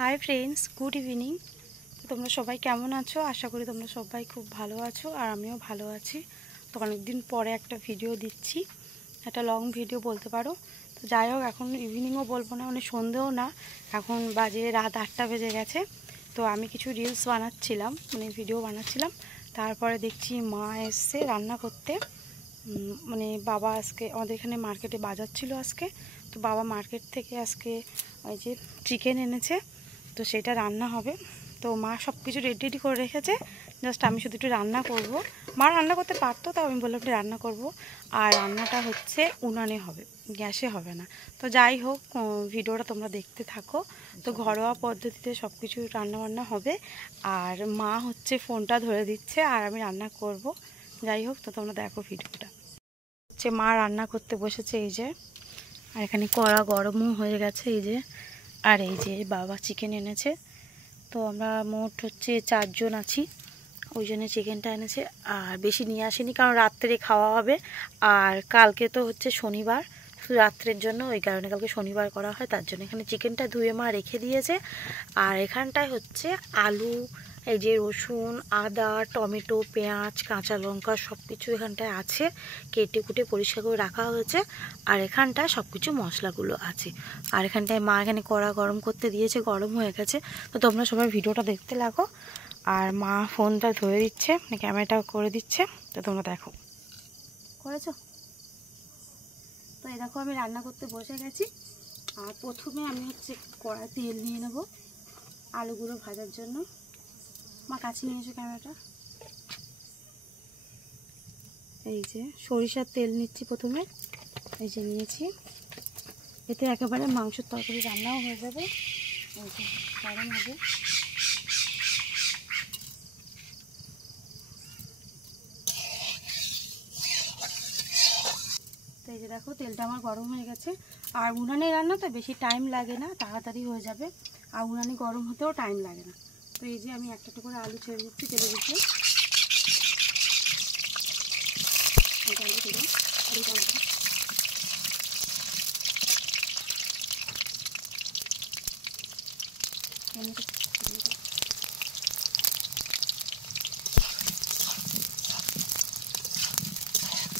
Hi friends, good evening. তো তোমরা সবাই কেমন আছো? আশা করি তোমরা সবাই খুব ভালো আছো, আর আমিও ভালো আছি। তো অনেকদিন পরে একটা ভিডিও দিচ্ছি, একটা লং ভিডিও বলতে পারো। তো যাই হোক, এখন ইভিনিংও বলবো না, মানে সন্ধেও না, এখন বাজে রাত 8টা বেজে গেছে। তো আমি কিছু রিলস বানাচ্ছিলাম, মানে ভিডিও বানাচ্ছিলাম। তারপরে দেখছি মা এসছে রান্না করতে। মানে বাবা আজকে আমাদের এখানে মার্কেটে বাজার ছিল আজকে, তো বাবা মার্কেট থেকে আজকে ওই যে চিকেন এনেছে, তো সেটা রান্না হবে। তো মা সব কিছু রেডি করে রেখেছে, জাস্ট আমি শুধু একটু রান্না করব। মা রান্না করতে পারতো, তাও আমি বললাম একটু রান্না করব। আর রান্নাটা হচ্ছে উনানে হবে, গ্যাসে হবে না। তো যাই হোক, ভিডিওটা তোমরা দেখতে থাকো। তো ঘরোয়া পদ্ধতিতে সব কিছু রান্নাবান্না হবে, আর মা হচ্ছে ফোনটা ধরে দিচ্ছে আর আমি রান্না করব। যাই হোক, তো তোমরা দেখো ভিডিওটা। হচ্ছে মা রান্না করতে বসেছে, এই যে। আর এখানে কড়া গরমও হয়ে গেছে, এই যে। আর এই যে বাবা চিকেন এনেছে। তো আমরা মোট হচ্ছে 4 জন আছি, ওই জন্য চিকেনটা এনেছে। আর বেশি নিয়ে আসেনি, কারণ রাত্রে খাওয়া হবে। আর কালকে তো হচ্ছে শনিবার, শুধু রাত্রের জন্য, ওই কারণে কালকে শনিবার করা হয়, তার জন্য এখানে চিকেনটা ধুয়ে মা রেখে দিয়েছে। আর এখানটায় হচ্ছে আলু, এই যে রসুন, আদা, টমেটো, পেঁয়াজ, কাঁচা লঙ্কা সব কিছু এখানটায় আছে, কেটে কুটে পরিষ্কার করে রাখা হয়েছে। আর এখানটায় সব কিছু মশলাগুলো আছে। আর এখানটায় মা এখানে কড়া গরম করতে দিয়েছে, গরম হয়ে গেছে। তো তোমরা সবাই ভিডিওটা দেখতে লাগো। আর মা ফোনটা ধরে দিচ্ছে, মানে ক্যামেরাটা করে দিচ্ছে, তো তোমরা দেখো। করেছো? তো এই দেখো, আমি রান্না করতে বসে গেছি। আর প্রথমে আমি হচ্ছে কড়াই তেল নিয়ে নেব আলুগুলো ভাজার জন্য। মা কাছে নিয়ে এসো ক্যামেরাটা। এই যে সরিষার তেল নিচ্ছি প্রথমে, এই যে নিয়েছি। এতে একেবারে মাংসের তরকারি রান্নাও হয়ে যাবে। এই যে গরম হবে। তো এই যে দেখো, তেলটা আমার গরম হয়ে গেছে। আর উনানে রান্না তো বেশি টাইম লাগে না, তাড়াতাড়ি হয়ে যাবে। আর উনানে গরম হতেও টাইম লাগে না। তো এই যে আমি একটা করে আলু ছেড়ে দিচ্ছি তেলে দিচ্ছি।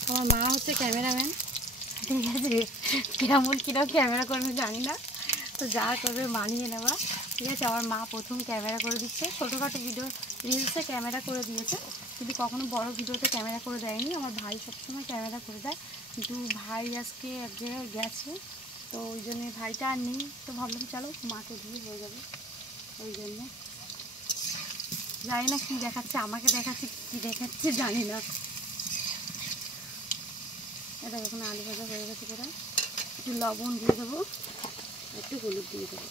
আমার মা হচ্ছে ক্যামেরাম্যান, ঠিক আছে। কিরকম ক্যামেরা করবে জানি না, তো যা করবে মানিয়ে নেওয়া, ঠিক আছে। আমার মা প্রথম ক্যামেরা করে দিচ্ছে, ছোটোখাটো ভিডিও রিলসে ক্যামেরা করে দিয়েছে, কিন্তু কখনো বড় ভিডিওতে ক্যামেরা করে দেয়নি। আমার ভাই সবসময় ক্যামেরা করে দেয়, কিন্তু ভাই আজকে এক জায়গায় গেছে, তো ওই জন্যে ভাইটা আর নেই। তো ভাবলাম চলো মাকে দিয়ে হয়ে যাবে, ওই জন্যে। জানি না কী দেখাচ্ছে, আমাকে দেখাচ্ছে কী দেখাচ্ছে জানি না। এটা এখন আলু ভাজা হয়ে গেছে করে, একটু লবণ দিয়ে দেবো, একটু হলুদ দিয়ে দেবো।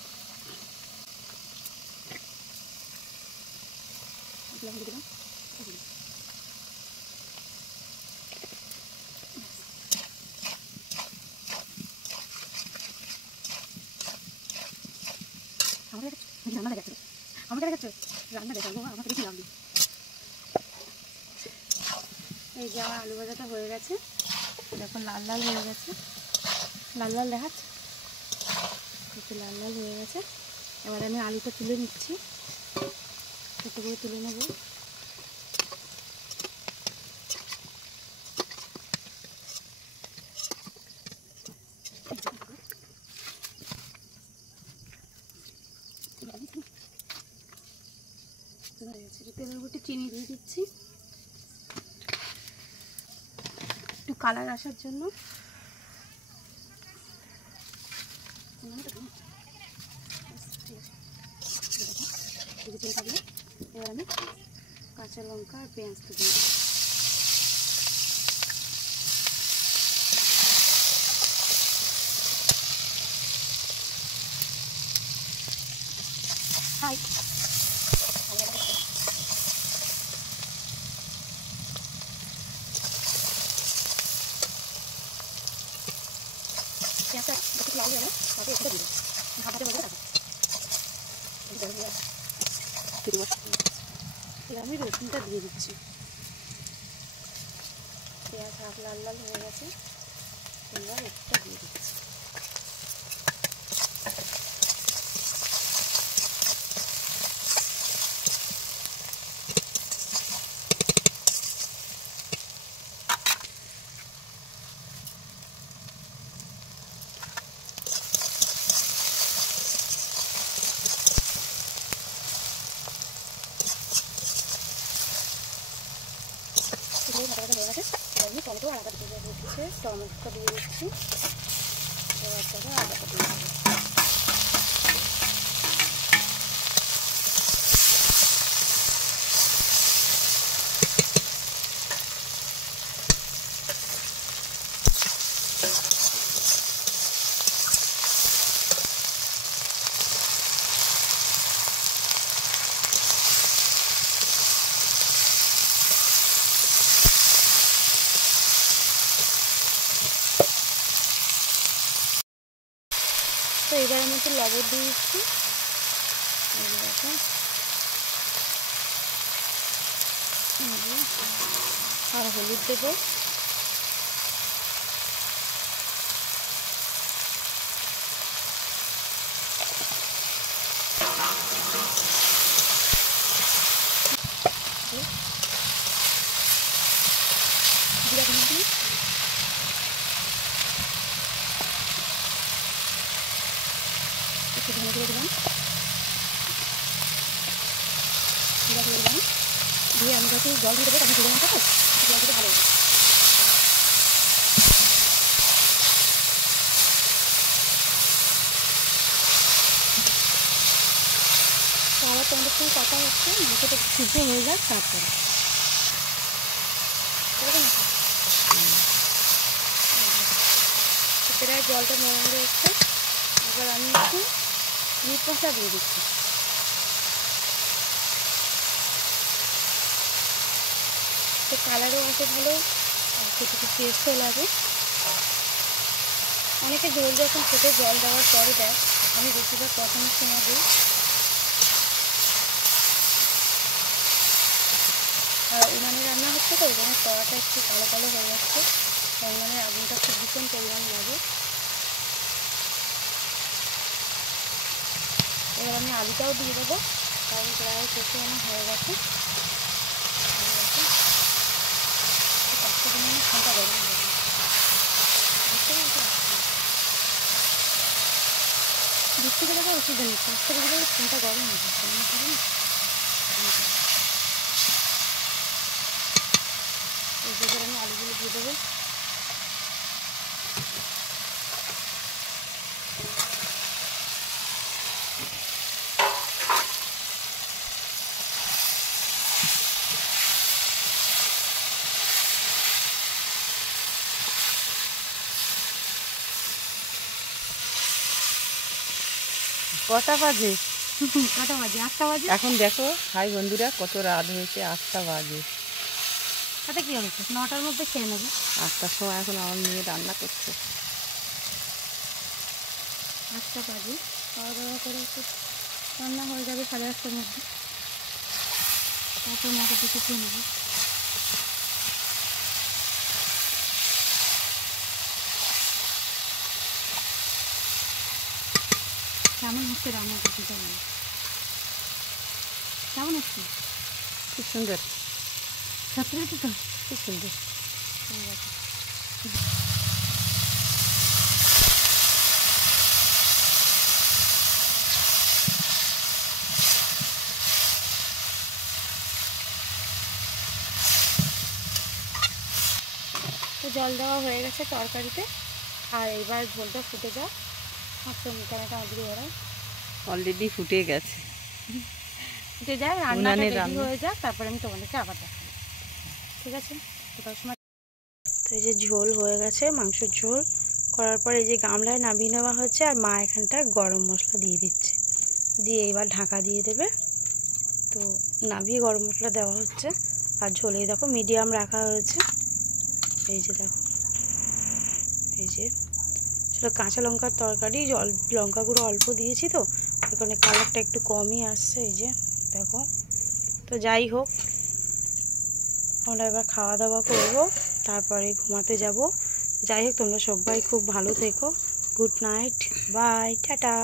রান্না দেখাচ্ছে, আমাকে দেখাচ্ছে রান্না দেখাবো, আমাকে দেখি লাভ নেই। এই যে আমার আলু ভাজাটা হয়ে গেছে, দেখো লাল লাল হয়ে গেছে, লাল লাল দেখাচ্ছে, একটু লাল লাল হয়ে গেছে। এবার আমি আলুটা তুলে নিচ্ছি, ছোটো করে তুলে নেব। তেলের উপর চিনি দিয়ে দিচ্ছি একটু কালার আসার জন্য। এবার আমি কাঁচা লঙ্কা আর পেঁয়াজটা দিয়ে দিই। হাই পেঁয়াজটা একটু লাল হয়ে গেলে তারপরে এখানে দিয়ে দেবো, ভাত ভাতের মধ্যে রাখবো। এবার আমি রসুনটা দিয়ে দিচ্ছি। পেঁয়াজ হাফ লাল লাল হয়ে গেছে, এবার রসুনটা দিয়ে দিচ্ছি। টমেটো আর আদা দিয়ে দিচ্ছে, টমেটোটা দিয়ে দিচ্ছি, এবার পরে আদাটা দিয়ে দেবো। তো এবার আমি একটু লবণ দিয়ে দিচ্ছি, আর হলুদ দেবো, জিরা ধনে দিই, একটু ধনে দিয়ে দিলাম, জিরা দিয়ে দিলাম, দিয়ে আমি যখন জল দিয়ে দেবো তখন জিরে মাংস তো জল দিতে ভালো লাগে। তো আবার তোমাদের সঙ্গে কথা হচ্ছে, মাংসটা সিদ্ধ হয়ে যাক তারপরে প্রায় জলটা মরে এসছে। এবার আমি একটু মিট মশলা দিয়ে দিচ্ছি, তো কালারও আসে ভালো আর সেটুকু টেস্টও লাগে। অনেকে ঝোল যখন খেতে জল দেওয়ার পরে দেয়, আমি বেশিরভাগ প্রথমের সময় দিই। আর উনানে রান্না হচ্ছে তো ওই জন্য কড়াটা একটু কালো কালো হয়ে যাচ্ছে, উনানের আগুনটা খুব ভীষণ পরিমাণ লাগে। এবার আমি আলুটাও দিয়ে দেবো, কারণ প্রায় কষানো হয়ে গেছে। ফোনটা গরম হয়ে যাবে, বুঝতে গেলে তো অসুবিধা নেই, পাঁচটা বেজে গেলে ফোনটা গরম হয়ে যাচ্ছে মনে করে না। এবার আমি আলুগুলো দিয়ে দেবো, কটা বাজে? কটা বাজে? 8টা বাজে। এখন দেখো হাই বন্ধুরা, কত রাত হয়েছে, 8টা বাজে। তাতে কি হয়েছে, 9টার মধ্যে খেয়ে নেবো। 8টার সময় এখন আমার মেয়ে রান্না করছে। 8টা বাজে, খাওয়া দাওয়া করে একটু রান্না হয়ে যাবে 8:30টার মধ্যে, তারপর 9টার দিকে খেয়ে নেবো। কেমন হচ্ছে রান্না করতে জানি, কেমন হচ্ছে? খুব সুন্দর, সত্যি হচ্ছে তো, খুব সুন্দর। ঠিক আছে। তো জল দেওয়া হয়ে গেছে তরকারিতে, আর এবার ঝোলটা ফুটে যাক। আচ্ছা ক্যামেরাটা আমাদের ওরা অলরেডি ফুটে গেছে, ফুটে যায়, রান্নাটা রেডি হয়ে যাক, তারপরে আমি তোমাদেরকে আবার দেখাবো, ঠিক আছে? তো তার সময় তো এই যে ঝোল হয়ে গেছে, মাংসের ঝোল করার পর এই যে গামলায় নামিয়ে নেওয়া হচ্ছে, আর মা এখানটায় গরম মশলা দিয়ে দিচ্ছে, দিয়ে এবার ঢাকা দিয়ে দেবে। তো নামিয়ে গরম মশলা দেওয়া হচ্ছে, আর ঝোলে দেখো মিডিয়াম রাখা হয়েছে। এই যে দেখো, এই যে সেটা কাঁচা লঙ্কার তরকারি, লঙ্কা গুঁড়ো অল্প দিয়েছি তো এখানে কালারটা একটু কমই আসছে। এই যে দেখো, তো যাই হোক আমরা এবার খাওয়া দাওয়া করবো, তারপরে ঘুমাতে যাব। যাই হোক তোমরা সবাই খুব ভালো থেকো, গুড নাইট, বাই, টাটা।